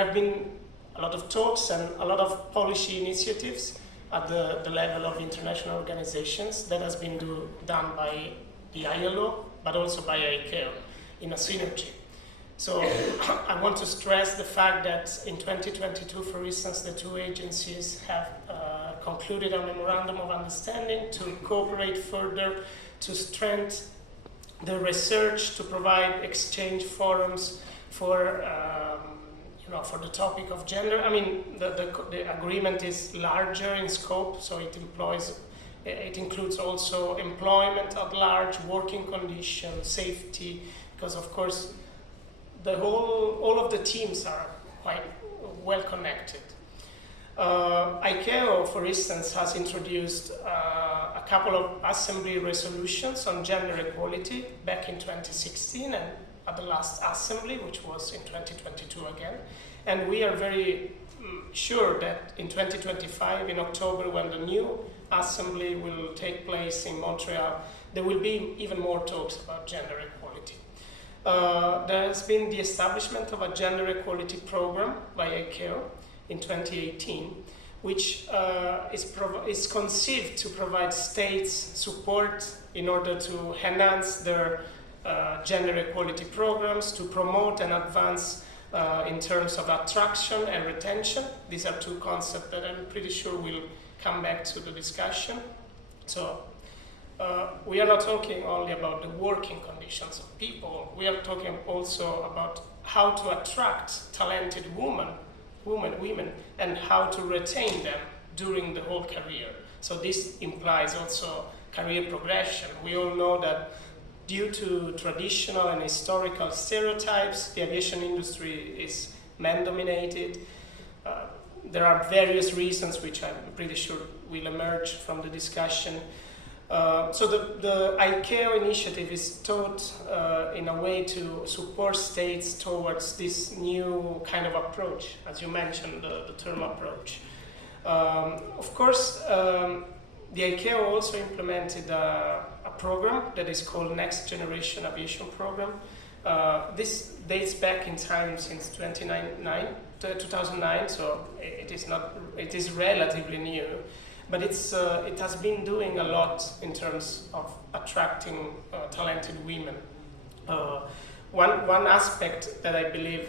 have been a lot of talks and a lot of policy initiatives at the level of international organizations that has been done by the ILO, but also by ICAO in a synergy. So I want to stress the fact that in 2022, for instance, the two agencies have concluded a memorandum of understanding to cooperate further, to strengthen the research, to provide exchange forums for for the topic of gender. I mean, the agreement is larger in scope, so it includes also employment at large, working conditions, safety, because of course all of the teams are quite well connected. ICAO, for instance, has introduced a couple of assembly resolutions on gender equality back in 2016 and at the last assembly, which was in 2022 again. And we are very sure that in 2025, in October, when the new assembly will take place in Montreal, there will be even more talks about gender equality. There has been the establishment of a gender equality program by ICAO in 2018, which is conceived to provide states support in order to enhance their gender equality programs, to promote and advance in terms of attraction and retention. These are two concepts that I'm pretty sure will come back to the discussion. So we are not talking only about the working conditions of people, we are talking also about how to attract talented women, and how to retain them during the whole career. So this implies also career progression. We all know that due to traditional and historical stereotypes, the aviation industry is man-dominated. There are various reasons which I'm pretty sure will emerge from the discussion. So the ICAO initiative is taught in a way to support states towards this new kind of approach, as you mentioned, the term approach. Of course, the ICAO also implemented a program that is called Next Generation Aviation Program. This dates back in time since 2009, so it is relatively new. But it has been doing a lot in terms of attracting talented women. One aspect that I believe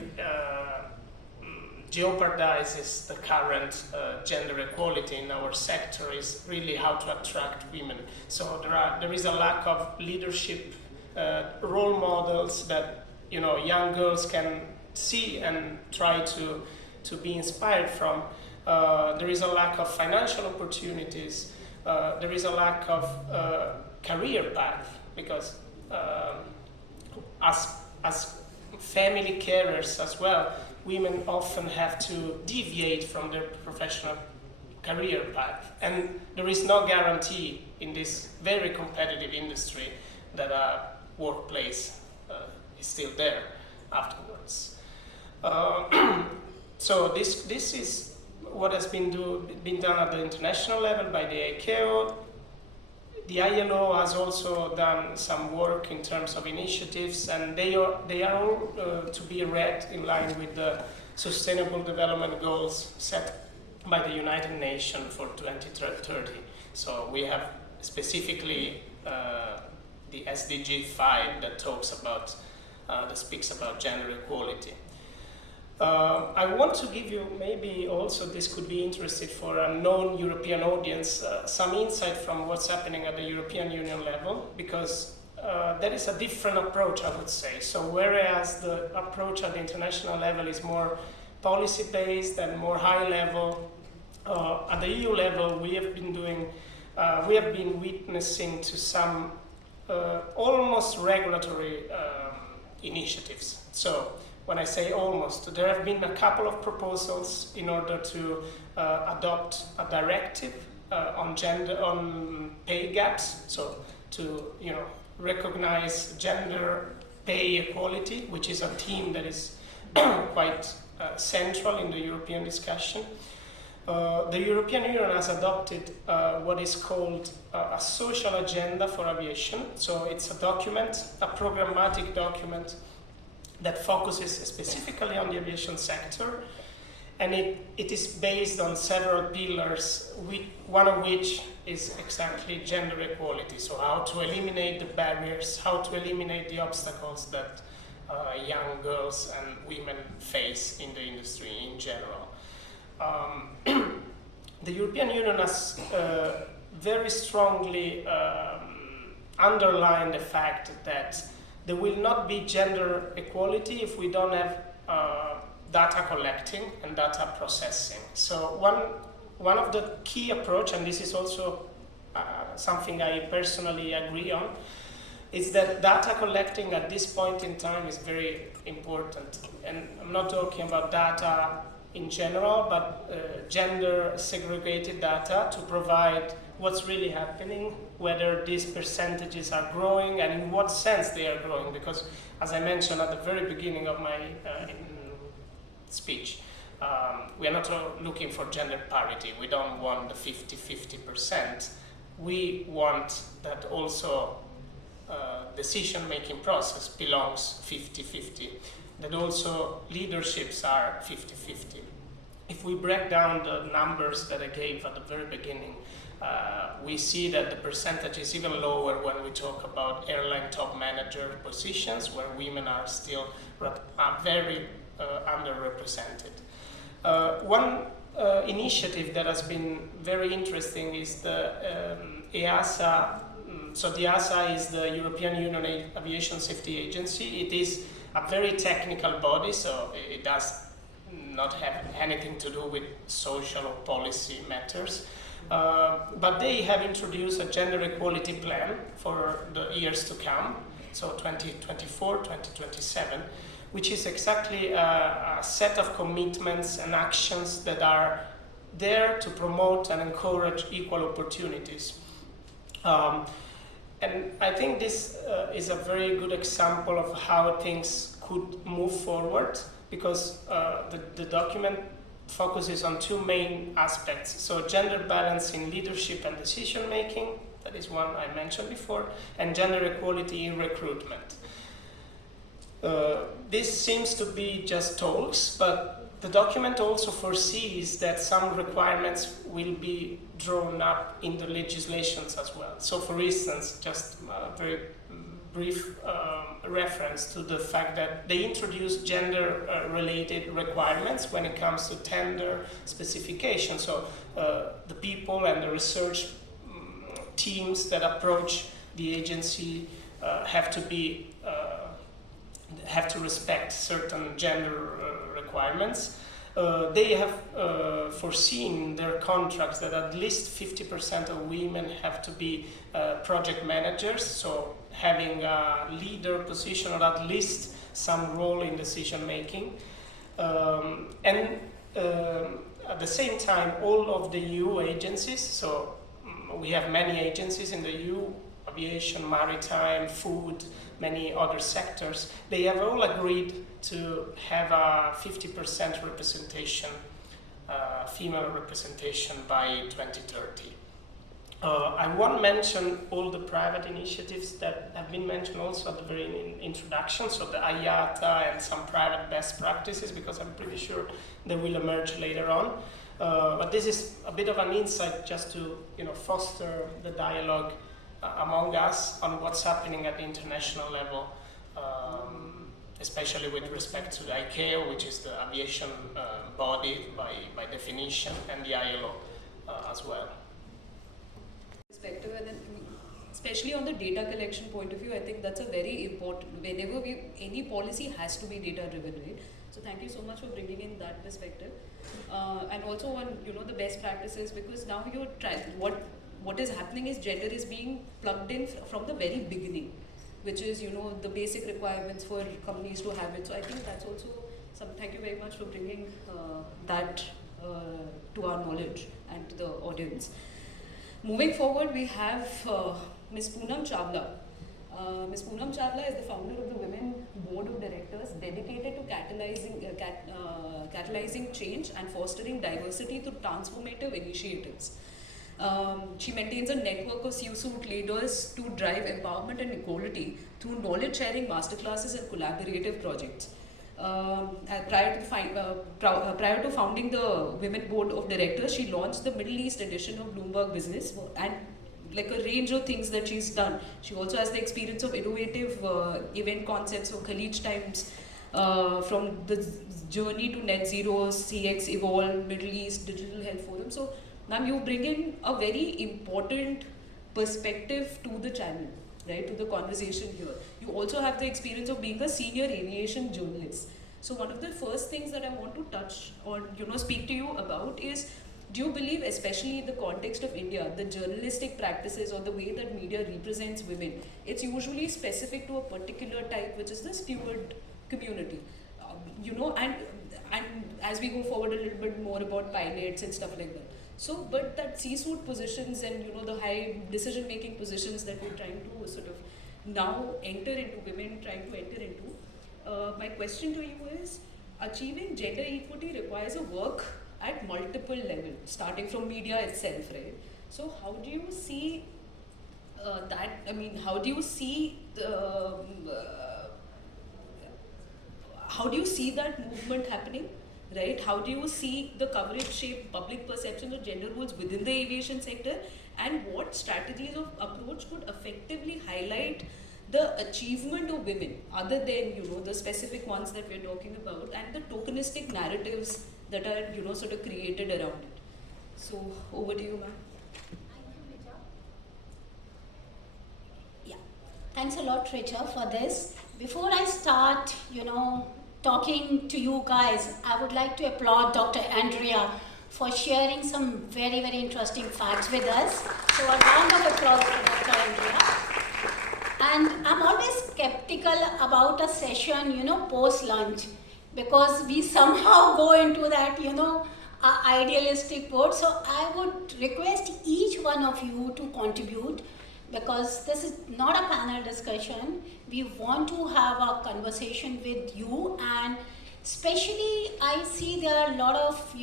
jeopardizes the current gender equality in our sector is really how to attract women. So there is a lack of leadership role models that young girls can see and try to be inspired from. There is a lack of financial opportunities. There is a lack of career path because as family carers as well, women often have to deviate from their professional career path. And there is no guarantee in this very competitive industry that a workplace is still there afterwards. So this is what has been done at the international level by the ICAO. The ILO has also done some work in terms of initiatives, and they are all to be read in line with the Sustainable Development Goals set by the United Nations for 2030. So we have specifically the SDG 5 that speaks about gender equality. I want to give you, maybe also this could be interesting for a non-European audience, some insight from what's happening at the European Union level, because there is a different approach, I would say. So whereas the approach at the international level is more policy-based and more high-level, at the EU level we have been witnessing to some almost regulatory initiatives. So when I say almost, there have been a couple of proposals in order to adopt a directive on pay gaps, so to recognize gender pay equality, which is a theme that is quite central in the European discussion. The European Union has adopted what is called a social agenda for aviation. So it's a programmatic document that focuses specifically on the aviation sector and it is based on several pillars, one of which is exactly gender equality. So how to eliminate the barriers, how to eliminate the obstacles that young girls and women face in the industry in general. The European Union has very strongly underlined the fact that there will not be gender equality if we don't have data collecting and data processing. So one of the key approach, and this is also something I personally agree on, is that data collecting at this point in time is very important. And I'm not talking about data in general, but gender segregated data to provide what's really happening, whether these percentages are growing and in what sense they are growing. Because as I mentioned at the very beginning of my speech, we are not looking for gender parity. We don't want the 50-50%. We want that also decision-making process belongs 50-50, that also leaderships are 50-50. If we break down the numbers that I gave at the very beginning, we see that the percentage is even lower when we talk about airline top manager positions, where women are still very underrepresented. One initiative that has been very interesting is the EASA. So the EASA is the European Union Aviation Safety Agency. It is a very technical body, so it does not have anything to do with social or policy matters. But they have introduced a gender equality plan for the years to come, so 2024, 2027, which is exactly a set of commitments and actions that are there to promote and encourage equal opportunities. And I think this is a very good example of how things could move forward, because the document focuses on two main aspects. So gender balance in leadership and decision making, that is one I mentioned before, and gender equality in recruitment. This seems to be just talks, but the document also foresees that some requirements will be drawn up in the legislations as well. So for instance, just a very brief reference to the fact that they introduce gender-related requirements when it comes to tender specification. So the people and the research teams that approach the agency have to respect certain gender requirements. They have foreseen in their contracts that at least 50% of women have to be project managers, so having a leader position or at least some role in decision making. And at the same time, all of the EU agencies, so we have many agencies in the EU, aviation, maritime, food, many other sectors, they have all agreed to have a 50% representation, female representation by 2030. I won't mention all the private initiatives that have been mentioned also at the very introduction, so the IATA and some private best practices, because I'm pretty sure they will emerge later on. But this is a bit of an insight just to foster the dialogue among us on what's happening at the international level, especially with respect to the ICAO, which is the aviation body by definition, and the ILO as well. Perspective, and then especially on the data collection point of view, I think that's a very important, whenever any policy has to be data driven, right? So thank you so much for bringing in that perspective. And also on the best practices, because now you're what is happening is gender is being plugged in from the very beginning, which is the basic requirements for companies to have it. So I think that's also thank you very much for bringing that to our knowledge and to the audience. Moving forward, we have Ms. Poonam Chawla. Ms. Poonam Chawla is the founder of the Women Board of Directors, dedicated to catalyzing change and fostering diversity through transformative initiatives. She maintains a network of C-suite leaders to drive empowerment and equality through knowledge sharing, masterclasses, and collaborative projects. Prior to founding the Women Board of Directors, she launched the Middle East edition of Bloomberg Business, and like a range of things that she's done. She also has the experience of innovative event concepts for Khalij Times, from the journey to net zero, CX Evolve, Middle East Digital Health Forum. So, ma'am, you bring in a very important perspective to the channel, right, to the conversation here. You also have the experience of being a senior aviation journalist. So one of the first things that I want to touch or speak to you about is, do you believe, especially in the context of India, the journalistic practices or the way that media represents women, it's usually specific to a particular type, which is the steward community, and as we go forward a little bit more about pilots and stuff like that. So, but that C-suite positions and the high decision-making positions that we're trying to sort of now enter into, women trying to enter into, my question to you is, achieving gender equity requires a work at multiple levels, starting from media itself, right? So, how do you see that? I mean, how do you see the how do you see that movement happening, right? How do you see the coverage shape public perceptions of gender roles within the aviation sector, and what strategies of approach could effectively highlight the achievement of women, other than the specific ones that we're talking about, and the tokenistic narratives that are sort of created around it? So over to you, ma'am. Thank you, Richa. Yeah, thanks a lot, Richa, for this. Before I start, talking to you guys, I would like to applaud Dr. Andrea for sharing some very, very interesting facts with us. So a round of applause for Dr. Andrea. And I'm always skeptical about a session, post-lunch, because we somehow go into that, idealistic mode. So I would request each one of you to contribute, because this is not a panel discussion. We want to have a conversation with you, and especially I see there are a lot of,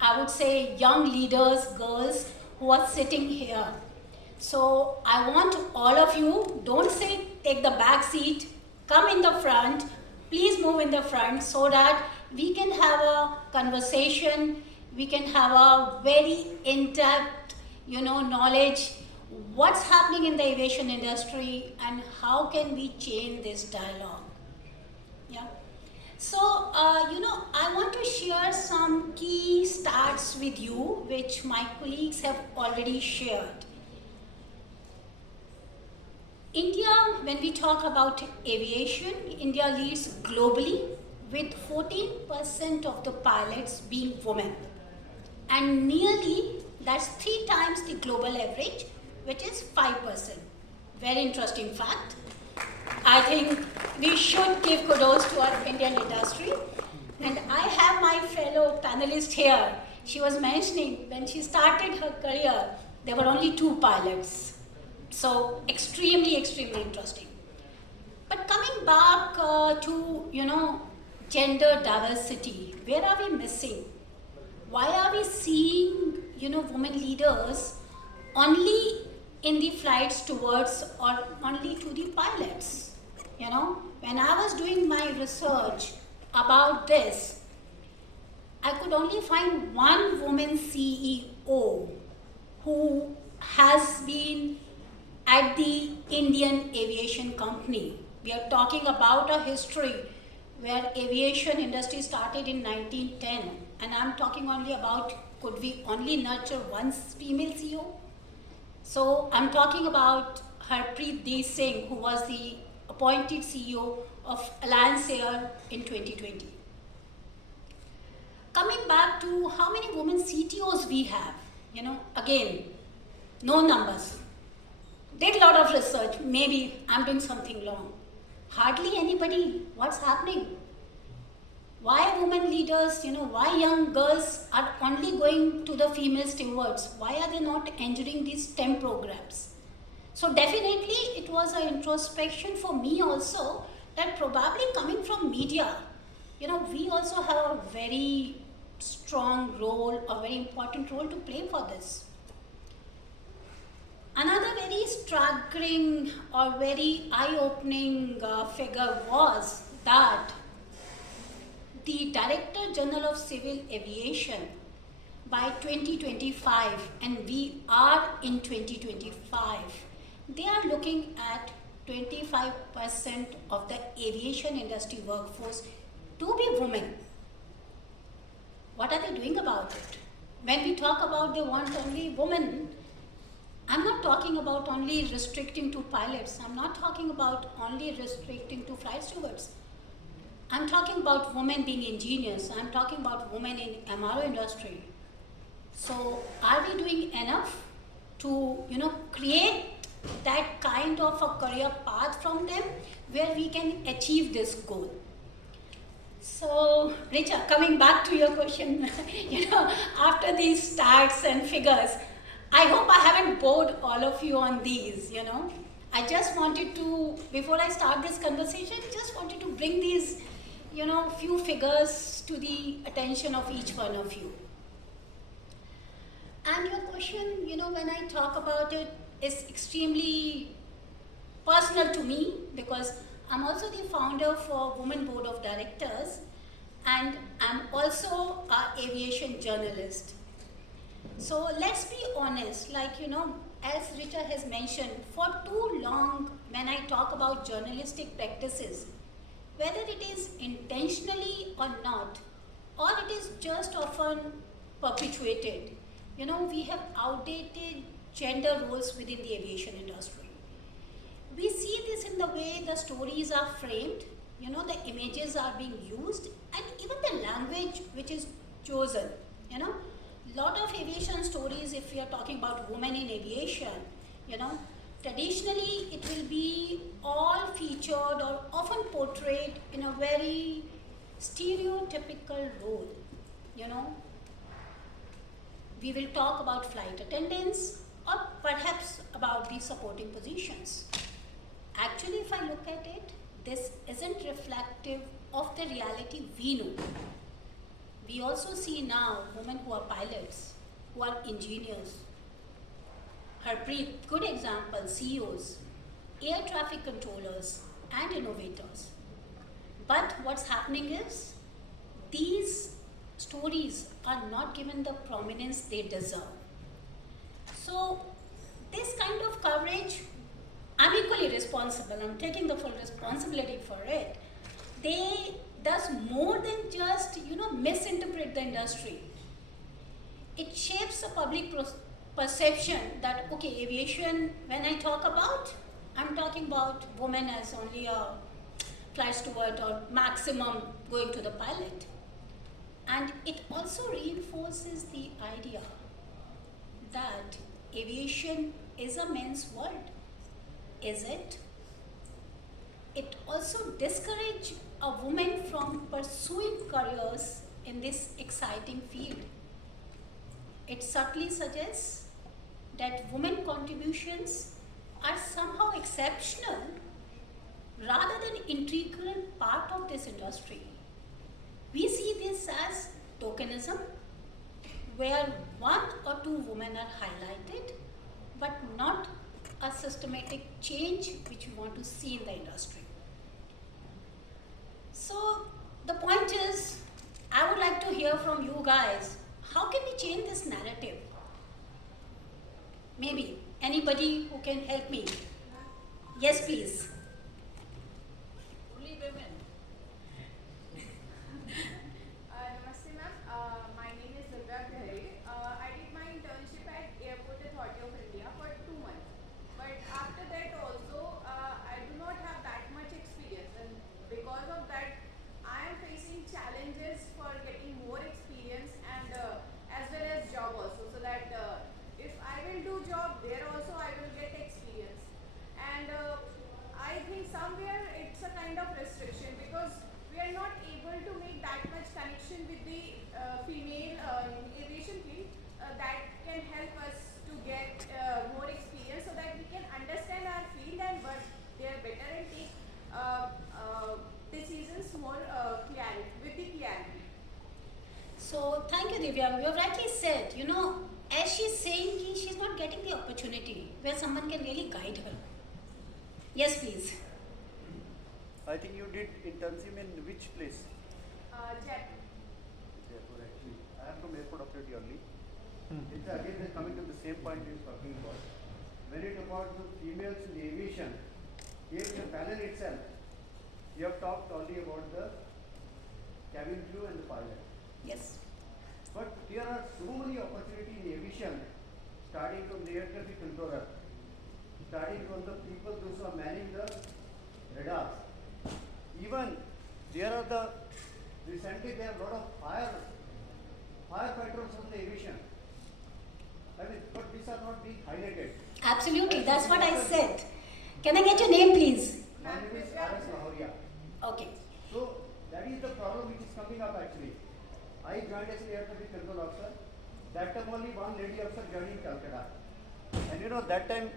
I would say young leaders, girls who are sitting here. So I want all of you, don't take the back seat, come in the front, please move in the front so that we can have a conversation, we can have a very in-depth, knowledge, what's happening in the aviation industry and how can we change this dialogue. Yeah. So, I want to share some key stats with you, which my colleagues have already shared. India, when we talk about aviation, India leads globally with 14% of the pilots being women. And nearly, that's 3 times the global average, which is 5%. Very interesting fact. I think we should give kudos to our Indian industry. And I have my fellow panelist here. She was mentioning when she started her career, there were only 2 pilots. So extremely, extremely interesting. But coming back to, gender diversity, where are we missing? Why are we seeing, women leaders only in the flights towards or only to the pilots? When I was doing my research about this, I could only find one woman CEO who has been at the Indian Aviation Company. We are talking about a history where aviation industry started in 1910, and I'm talking only about, could we only nurture one female CEO? So I'm talking about Harpreet Singh, who was the appointed CEO of Alliance Air in 2020. Coming back to how many women CTOs we have, again, no numbers. Did a lot of research, maybe I'm doing something wrong. Hardly anybody. What's happening? Why women leaders, why young girls are only going to the female stewards? Why are they not entering these STEM programs? So definitely it was an introspection for me also, that probably coming from media, we also have a very strong role, a very important role to play for this. Another very staggering or very eye-opening figure was that the Director General of Civil Aviation by 2025, and we are in 2025, they are looking at 25% of the aviation industry workforce to be women. What are they doing about it? When we talk about they want only women, I'm not talking about only restricting to pilots. I'm not talking about only restricting to flight stewards. I'm talking about women being engineers. I'm talking about women in MRO industry. So are we doing enough to, create that kind of a career path from them where we can achieve this goal? So, Richa, coming back to your question, after these stats and figures, I hope I haven't bored all of you on these, I just wanted to, before I start this conversation, just wanted to bring these, few figures to the attention of each one of you. And your question, when I talk about it, is extremely personal to me because I'm also the founder for Women Board of Directors and I'm also an aviation journalist. So let's be honest, as Richa has mentioned, for too long when I talk about journalistic practices, whether it is intentionally or not, or it is just often perpetuated, we have outdated gender roles within the aviation industry. We see this in the way the stories are framed, the images are being used, and even the language which is chosen. Lot of aviation stories, if we are talking about women in aviation, traditionally it will be all featured or often portrayed in a very stereotypical role. We will talk about flight attendants or perhaps about the supporting positions. Actually, if I look at it, this isn't reflective of the reality we know. We also see now women who are pilots, who are engineers. Harpreet, good example, CEOs, air traffic controllers, and innovators. But what's happening is, these stories are not given the prominence they deserve. So, this kind of coverage, I'm equally responsible, I'm taking the full responsibility for it. They does more than just, misinterpret the industry. It shapes the public perception that, okay, aviation, when I talk about, I'm talking about women as only a flight steward or maximum going to the pilot. And it also reinforces the idea that aviation is a men's world. Is it? It also discourages a woman from pursuing careers in this exciting field. It subtly suggests that women contributions are somehow exceptional rather than integral part of this industry. We see this as tokenism, where one or two women are highlighted, but not a systematic change which we want to see in the industry. So the point is, I would like to hear from you guys, how can we change this narrative? Maybe anybody who can help me. Yes, please. Only women. Namaste ma'am, my name is Divya. I did my internship at Airport Authority of India for 2 months. But after that also, I do not have that much experience, and because of that, I am facing challenges for getting more experience and as well as job also. So that if I will do job there also, I will get experience. And I think somewhere it's a kind of restriction because we are not able to make that much connection with the female aviation field that can help us to get more experience so that we can understand our field and work there better and take decisions more clarity, with the clarity. So thank you, Divya. You have rightly said, as she's saying, she's not getting the opportunity where someone can really guide her. Yes, please. I think you did internship in which place? Jaipur. Therefore, actually, I am from airport authority only. It's again coming to the same point we were talking about. When it about the females in aviation, here in the panel itself, you have talked only about the cabin crew and the pilot. Yes. But there are so many opportunities in aviation, starting from the air traffic controller, starting from the people those who are manning the radars. Even there are the recently there are a lot of firefighters from the aviation. I mean, but these are not being highlighted. Absolutely, that's what I said. Can I get your name, please? My name is R.S. Lahoria. Okay. So that is the problem which is coming up actually. I joined as an air traffic control officer. That time only one lady officer joined in Calcutta. And you know that time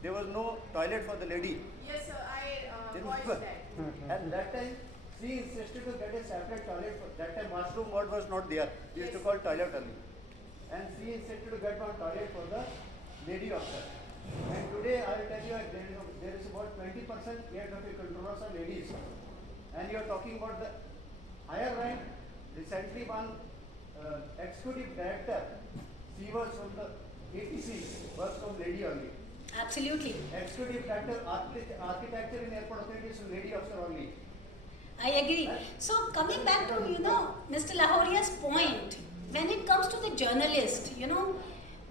there was no toilet for the lady. Yes, sir, I There watched was- that. And that time she insisted to get a separate toilet. That time washroom mode was not there. We used to call toilet only. And she insisted to get one toilet for the lady officer. And today I will tell you there is about 20% air traffic controllers are ladies. And you are talking about the higher rank. Recently one executive director, she was from the ATC, was from lady only. Absolutely. Executive director, architecture in airport authority is lady officer only. I agree. So coming back to, Mr. Lahoria's point, when it comes to the journalist,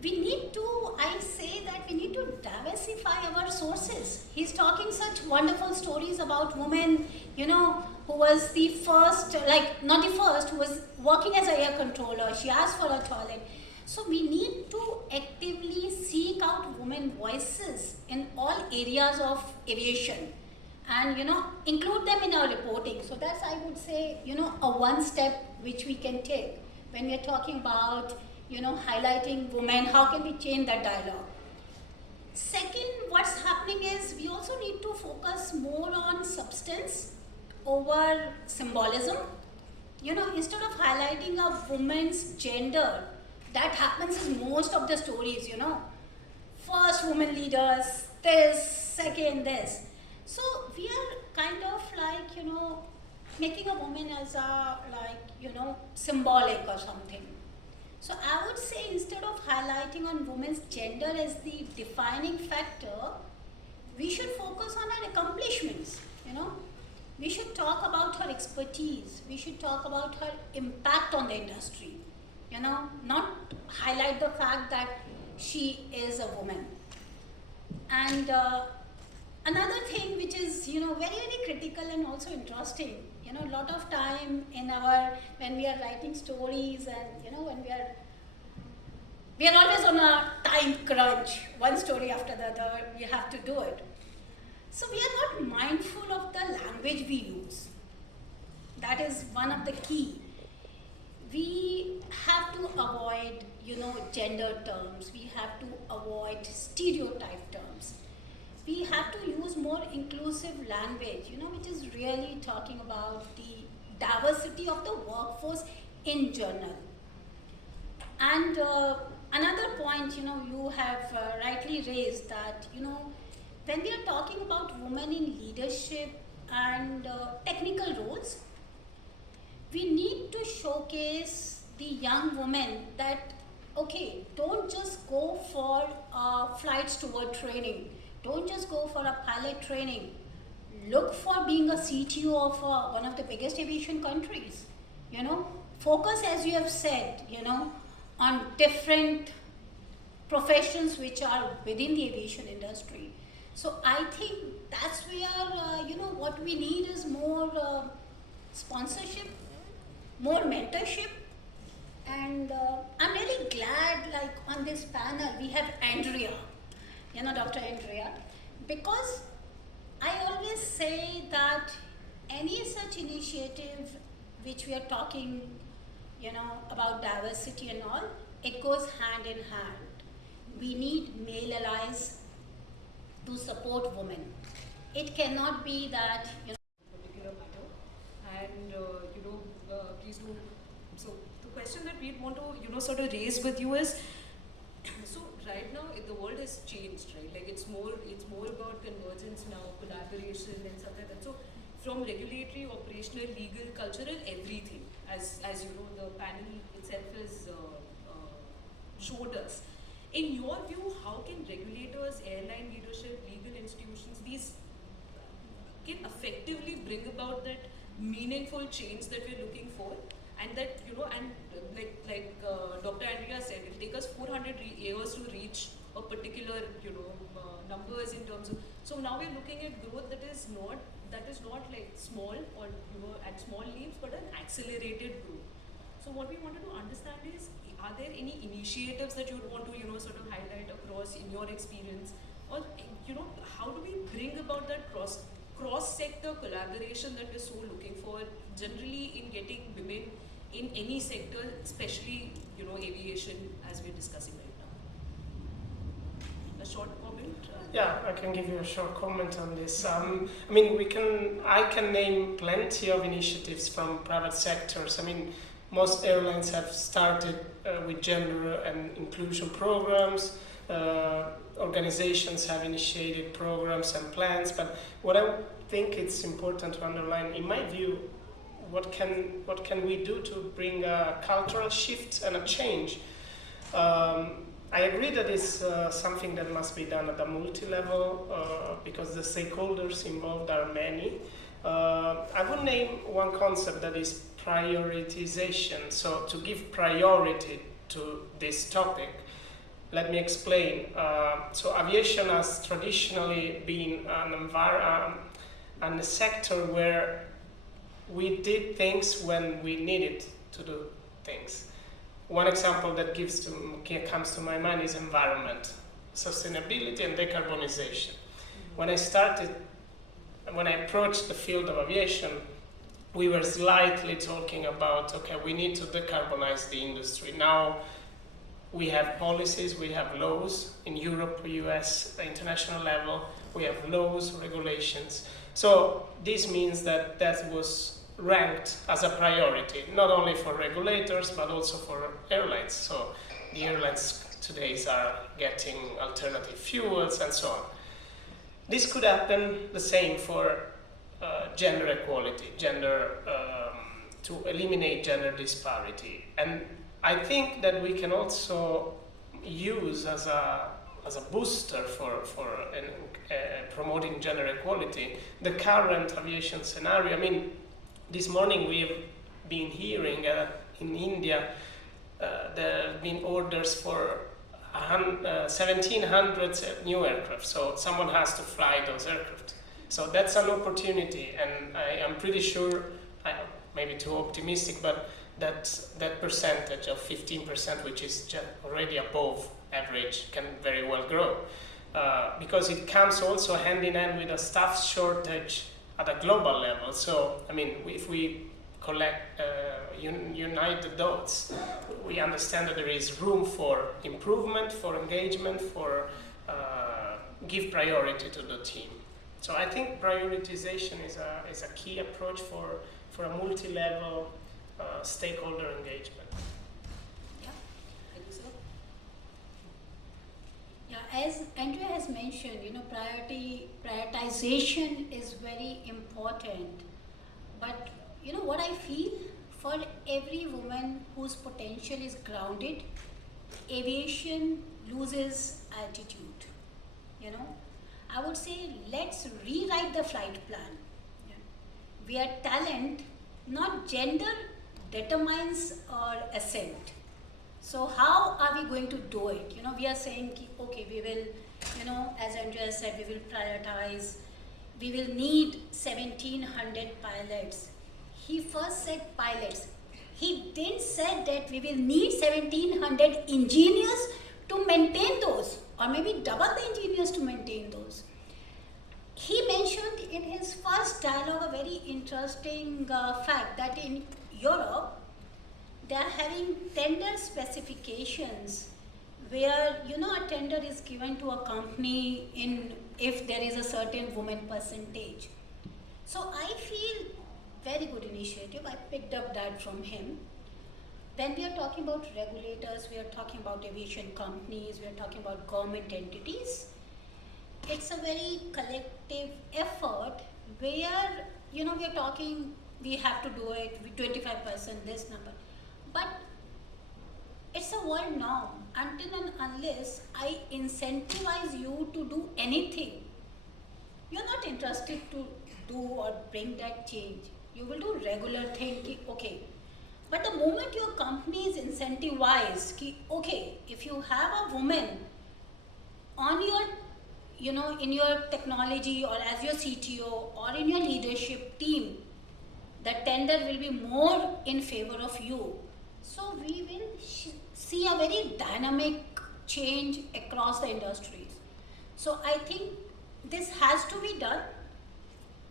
we need to, I say that we need to diversify our sources. He's talking such wonderful stories about women, who was the first, not the first, who was working as a air controller. She asked for a toilet. So we need to actively seek out women voices in all areas of aviation and, include them in our reporting. So that's, I would say, a one step which we can take when we're talking about, highlighting women. How can we change that dialogue? Second, what's happening is we also need to focus more on substance over symbolism. Instead of highlighting a woman's gender, that happens in most of the stories, First women leaders, this, second this. So we are kind of making a woman as a symbolic or something. So I would say instead of highlighting on women's gender as the defining factor, we should focus on her accomplishments, We should talk about her expertise. We should talk about her impact on the industry, not highlight the fact that she is a woman. And another thing which is, very, very critical and also interesting, a lot of time when we are writing stories and, when we are always on a time crunch, one story after the other, we have to do it. So we are not mindful of the language we use. That is one of the key. We have to avoid, gender terms. We have to avoid stereotype terms. We have to use more inclusive language, which is really talking about the diversity of the workforce in general. And another point, you have rightly raised that, when we are talking about women in leadership and technical roles, we need to showcase the young women that, okay, don't just go for flight steward training. Don't just go for a pilot training. Look for being a CTO of one of the biggest aviation countries. Focus, as you have said, on different professions which are within the aviation industry. So I think that's where, what we need is more sponsorship, more mentorship. And I'm really glad, on this panel, we have Andrea, Dr. Andrea, because I always say that any such initiative which we are talking, about diversity and all, it goes hand in hand. We need male allies to support women. It cannot be that, particular matter, and please do. So the question that we want to sort of raise with you is, so right now the world has changed, right? Like it's more about convergence now, collaboration and stuff like that. So from regulatory, operational, legal, cultural, everything. as you know, the panel itself has showed us. In your view, how can regulators, airline leadership, legal institutions, these can effectively bring about that meaningful change that we're looking for? And that, you know, and like Dr. Andrea said, it'll take us 400 years to reach a particular, you know, numbers in terms of. So now we're looking at growth that is not like small or, you know, at small leaps, but an accelerated growth. So what we wanted to understand is, are there any initiatives that you would want to, you know, sort of highlight across in your experience, or, you know, how do we bring about that cross-sector collaboration that we're so looking for generally in getting women in any sector, especially, you know, aviation, as we're discussing right now? A short comment? Yeah, I can give you a short comment on this. I mean, I can name plenty of initiatives from private sectors. I mean, most airlines have started with gender and inclusion programs. Organizations have initiated programs and plans. But what I think it's important to underline, in my view, what can we do to bring a cultural shift and a change? I agree that it's something that must be done at a multi-level because the stakeholders involved are many. I would name one concept, that is prioritization. So to give priority to this topic, let me explain. So aviation has traditionally been a sector where we did things when we needed to do things. One example that comes to my mind is environment, sustainability and decarbonization. When I approached the field of aviation, we were slightly talking about, okay, we need to decarbonize the industry. Now we have policies, we have laws in Europe, US, international level, we have laws, regulations. So this means that was ranked as a priority, not only for regulators, but also for airlines. So the airlines today are getting alternative fuels and so on. This could happen the same for gender equality, to eliminate gender disparity. And I think that we can also use as a booster for promoting gender equality the current aviation scenario. I mean, this morning we have been hearing in India there have been orders for 1,700 new aircraft. So someone has to fly those aircraft. So that's an opportunity, and I am pretty sure, maybe too optimistic, but that percentage of 15%, which is already above average, can very well grow. Because it comes also hand in hand with a staff shortage at a global level. So, I mean, if we unite the dots, we understand that there is room for improvement, for engagement, for give priority to the team. So I think prioritization is a key approach for a multi-level stakeholder engagement. Yeah, I think so. Yeah, as Andrea has mentioned, you know, prioritization is very important. But you know what I feel? For every woman whose potential is grounded, aviation loses altitude. You know, I would say let's rewrite the flight plan. Yeah. Where talent, not gender, determines our ascent. So how are we going to do it? You know, we are saying, okay, we will, you know, as Andrea said, we will prioritize. We will need 1,700 pilots. He first said pilots. He didn't say that we will need 1,700 engineers to maintain those, or maybe double the engineers to maintain those. He mentioned in his first dialogue a very interesting fact that in Europe, they are having tender specifications where, you know, a tender is given to a company if there is a certain woman percentage. So I feel very good initiative. I picked up that from him. When we are talking about regulators, we are talking about aviation companies, we are talking about government entities. It's a very collective effort where, you know, we are talking we have to do it, 25%, this number. But it's a world norm. Until and unless I incentivize you to do anything, you're not interested to do or bring that change. You will do regular thing, okay. But the moment your company is incentivized, okay, if you have a woman on your, in your technology or as your CTO or in your leadership team, the tender will be more in favor of you. So we will see a very dynamic change across the industries. So I think this has to be done.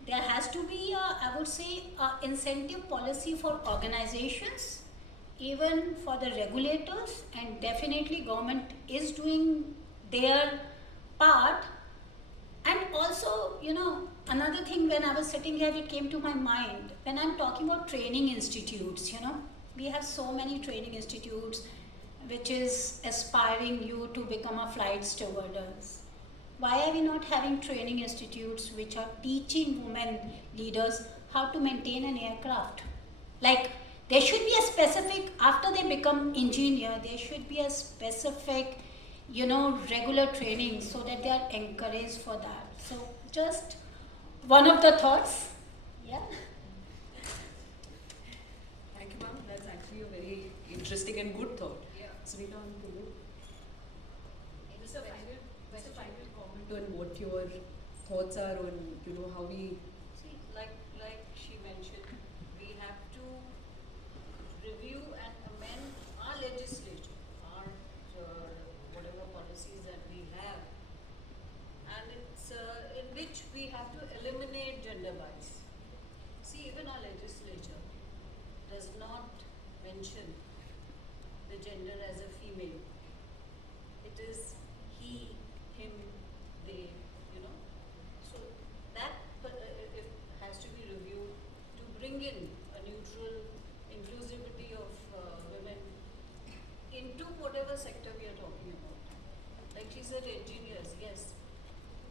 There has to be, I would say, a incentive policy for organizations, even for the regulators, and definitely government is doing their part. And also, another thing, when I was sitting here, it came to my mind, when I'm talking about training institutes, we have so many training institutes which is aspiring you to become a flight stewardess. Why are we not having training institutes which are teaching women leaders how to maintain an aircraft? Like, there should be a specific, after they become engineer, there should be a specific, regular training so that they are encouraged for that. So just one of the thoughts. Yeah. Thank you, ma'am. That's actually a very interesting and good thought. Yeah. Sunita, on to you. Just a final comment On what your thoughts are on, how we. See, like she mentioned, we have to review and amend our legislation, our whatever policies that we have, and it's in which we have to eliminate gender bias. See, even our legislature does not mention the gender as a female. It is he, him, they, So that it has to be reviewed to bring in a neutral inclusivity of women into whatever sector we are talking about. Like she said, engineers, yes.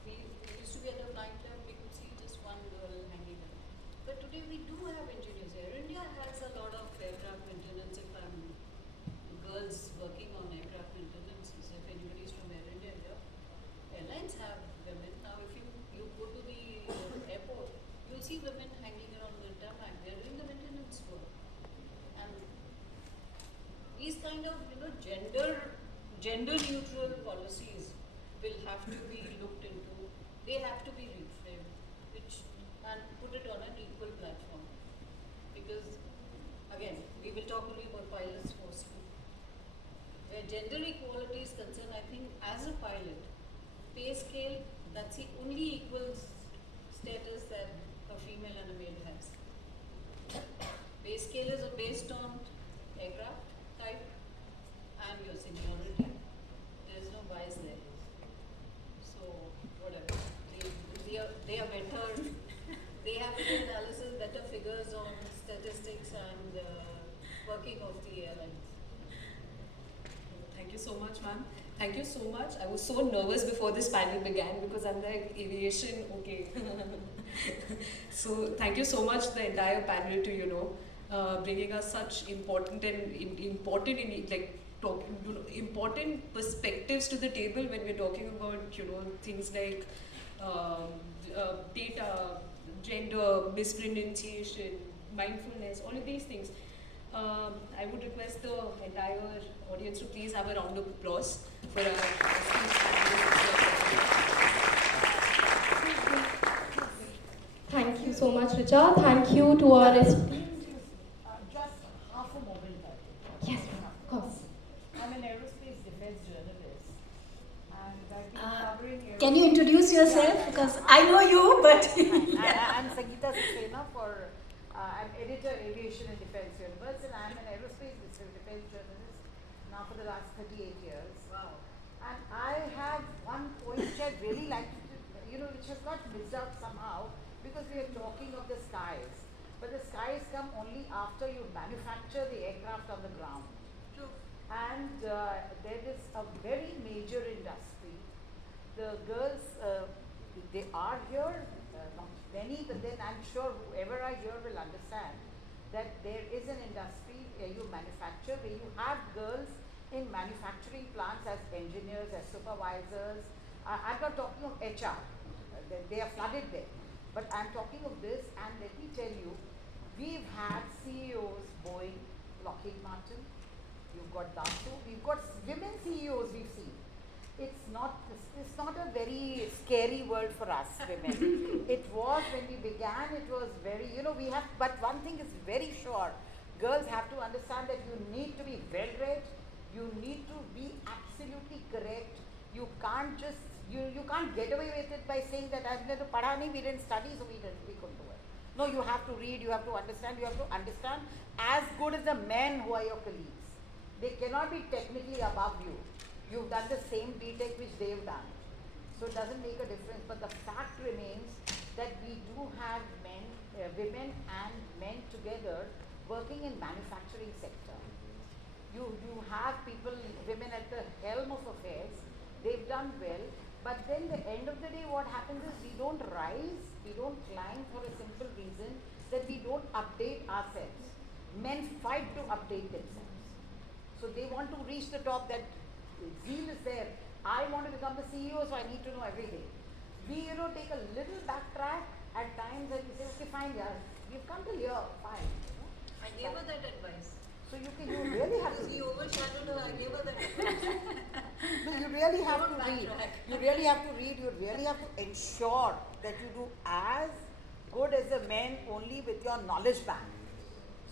We used to be at the flight club, we could see just one girl hanging out. But today we do have engineers. Air India has a lot of aircraft maintenance. If I'm girls working on aircraft maintenance, if anybody's from Air India here, airlines have women. Now if you go to the airport, you'll see women hanging around the tarmac. They're doing the maintenance work. And these kind of gender neutral policies will have to be looked into. They have to be reframed, and put it on an equal platform. Because again, we will talk only about pilots mostly. Where gender equality is concerned, I think as a pilot, pay scale, that's the only equal status that a female and a male has. Pay scale is based on aircraft type and your seniority. There is no bias there. So whatever, they are better. They have to do analysis, better figures on statistics and working of the airlines. Thank you so much, ma'am. Thank you so much. I was so nervous before this panel began because I'm like, aviation, okay. So thank you so much, the entire panel, to bringing us such important important perspectives to the table when we're talking about things like data, gender, mispronunciation, mindfulness, all of these things. I would request the entire audience to please have a round of applause for our esteemed panelists. Thank you so much, Richa. Thank you to our esteemed. Just half a moment, I think. Yes, of course. I'm an aerospace defense journalist, and I've been covering aerospace. Can you introduce yourself? Yeah. Because I know you, but I'm Sangeeta Saxena I'm editor Aviation and Defense Universe, and I'm an aerospace defense journalist now for the last 38 years. Wow. And I have one point which I'd really like to, which has got missed out somehow, because we are talking of the skies. But the skies come only after you manufacture the aircraft on the ground. True. And there is a very major industry. The girls, they are here, not many, but then I'm sure whoever I hear will understand that there is an industry where you manufacture, where you have girls in manufacturing plants as engineers, as supervisors. I'm not talking of HR, they are flooded there. But I'm talking of this, and let me tell you, we've had CEOs, Boeing, Lockheed Martin, you've got Dasu, we've got women CEOs we've seen. It's not a very scary world for us women. It was when we began, it was very, we have, but one thing is very sure, girls have to understand that you need to be well read, you need to be absolutely correct, you can't just, you can't get away with it by saying that we didn't study, so we couldn't do it. No, you have to read, you have to understand as good as the men who are your colleagues. They cannot be technically above you. You've done the same BTech which they've done. So it doesn't make a difference. But the fact remains that we do have women and men together working in manufacturing sector. You have women at the helm of affairs. They've done well. But then the end of the day, what happens is we don't rise, we don't climb for a simple reason that we don't update ourselves. Men fight to update themselves. So they want to reach the top, that zeal is there. I want to become the CEO, so I need to know everything. We, take a little backtrack at times and we say, okay, fine, yeah, we've come till here, fine. I gave her that advice. So you really have to. He overshadowed her, I gave her that advice. No, you really have Don't to read. backtrack. You really have to read. You really have to ensure that you do as good as the men only with your knowledge bank.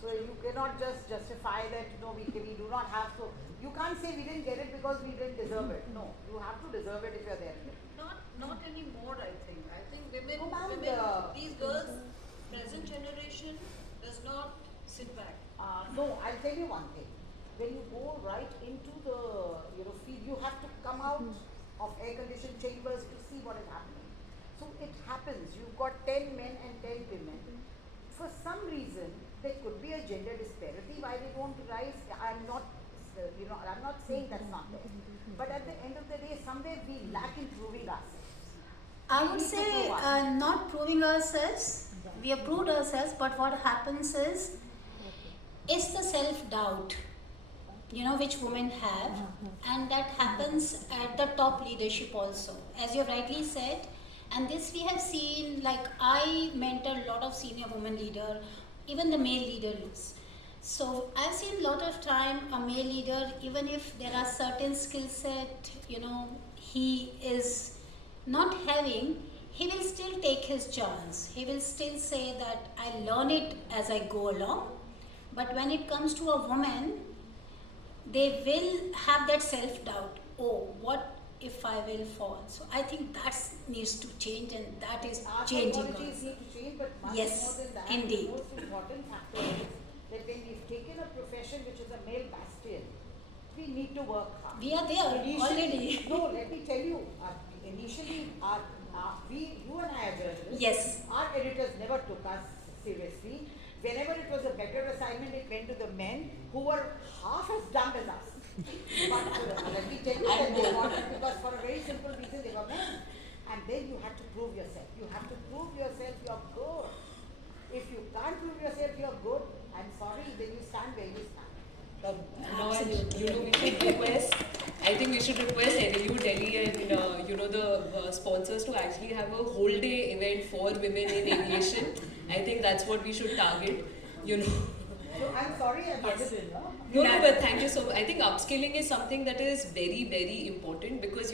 So you cannot just justify that, we do not have to. You can't say we didn't get it because we didn't deserve it. No, you have to deserve it if you're there. Not anymore, I think. I think women, Oh, ma'am, these girls, present generation does not sit back. No, I'll tell you one thing. When you go right into the field, you have to come out of air-conditioned chambers to see what is happening. So it happens. You've got 10 men and 10 women. For some reason, there could be a gender disparity why they don't rise. I'm not saying that's not there. But at the end of the day, somewhere we lack in proving ourselves. I would say not proving ourselves. We have proved ourselves, but what happens is it's the self-doubt, which women have, and that happens at the top leadership also. As you rightly said, and this we have seen, like I mentor a lot of senior women leader, even the male leaders. So I've seen a lot of time a male leader, even if there are certain skill set, he is not having, he will still take his chance. He will still say that I learn it as I go along. But when it comes to a woman, they will have that self-doubt. Oh, what if I will fall? So I think that needs to change, and that is Our changing. psychologies need to change, but much Yes, more than that, indeed. the most important factor is that when we've taken a profession which is a male bastion, we need to work hard. We are there already. No, let me tell you, initially, you and I are journalists. Yes. Our editors never took us seriously. Whenever it was a better assignment, it went to the men who were half as dumb as us. But let me tell you that they wanted, because for a very simple reason, they were men. And then you have to prove yourself. You have to prove yourself you're good. If you can't prove yourself you're good, I'm sorry, then you stand where you stand. Now, we should request. I think we should request NLU Delhi and the sponsors to actually have a whole day event for women in aviation. I think that's what we should target. So I'm sorry I Yes. No, but thank you so much. I think upskilling is something that is very, very important because